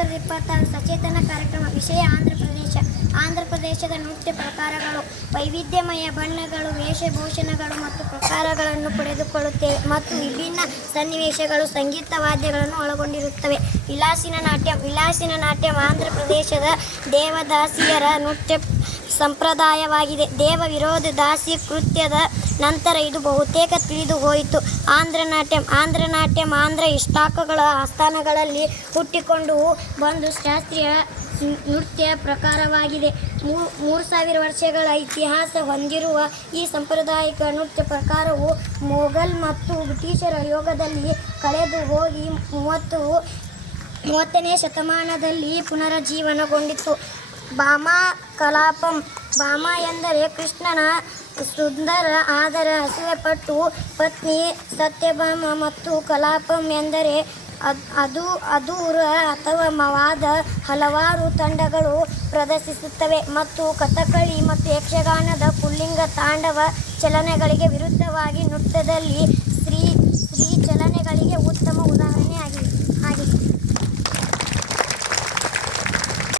2026 ಸಚೇತನ ಕಾರ್ಯಕ್ರಮ. ವಿಷಯ ಆಂಧ್ರ ಪ್ರದೇಶದ ನೃತ್ಯ ಪ್ರಕಾರಗಳು ವೈವಿಧ್ಯಮಯ ಬಣ್ಣಗಳು, ವೇಷಭೂಷಣಗಳು ಮತ್ತು ಪ್ರಕಾರಗಳನ್ನು ಪಡೆದುಕೊಳ್ಳುತ್ತವೆ ಮತ್ತು ವಿಭಿನ್ನ ಸನ್ನಿವೇಶಗಳು, ಸಂಗೀತ, ವಾದ್ಯಗಳನ್ನು ಒಳಗೊಂಡಿರುತ್ತವೆ. ವಿಲಾಸಿನ ನಾಟ್ಯ ಆಂಧ್ರ ಪ್ರದೇಶದ ದೇವದಾಸಿಯರ ನೃತ್ಯ ಸಂಪ್ರದಾಯವಾಗಿದೆ. ದೇವ ವಿರೋಧ ದಾಸಿ ಕೃತ್ಯದ ನಂತರ ಇದು ಬಹುತೇಕ ತಿಳಿದು ಹೋಯಿತು. ಆಂಧ್ರನಾಟ್ಯಂ ಆಂಧ್ರ ಇಷ್ಟಾಕಗಳ ಆಸ್ಥಾನಗಳಲ್ಲಿ ಹುಟ್ಟಿಕೊಂಡು ಬಂದು ಶಾಸ್ತ್ರೀಯ ನೃತ್ಯ ಪ್ರಕಾರವಾಗಿದೆ. 3000 ವರ್ಷಗಳ ಇತಿಹಾಸ ಹೊಂದಿರುವ ಈ ಸಾಂಪ್ರದಾಯಿಕ ನೃತ್ಯ ಪ್ರಕಾರವು ಮೊಘಲ್ ಮತ್ತು ಬ್ರಿಟಿಷರ ಯೋಗದಲ್ಲಿ ಕಳೆದು ಹೋಗಿ 30ನೇ ಶತಮಾನದಲ್ಲಿ ಪುನರುಜ್ಜೀವನಗೊಂಡಿತು. ಭಾಮಾ ಕಲಾಪಂ. ಭಾಮಾ ಎಂದರೆ ಕೃಷ್ಣನ ಸುಂದರ ಆದರೆ ಹಸಿವೆಪಟ್ಟು ಪತ್ನಿ ಸತ್ಯಭಾಮ ಮತ್ತು ಕಲಾಪಂ ಎಂದರೆ ಅಧೂರ ಅಥವಾ ವಾದ. ಹಲವಾರು ತಂಡಗಳು ಪ್ರದರ್ಶಿಸುತ್ತವೆ ಮತ್ತು ಕಥಕಳಿ ಮತ್ತು ಯಕ್ಷಗಾನದ ಪುಲ್ಲಿಂಗ ತಾಂಡವ ಚಲನೆಗಳಿಗೆ ವಿರುದ್ಧವಾಗಿ ನೃತ್ಯದಲ್ಲಿ ಸ್ತ್ರೀ ಚಲನೆಗಳಿಗೆ ಉತ್ತಮ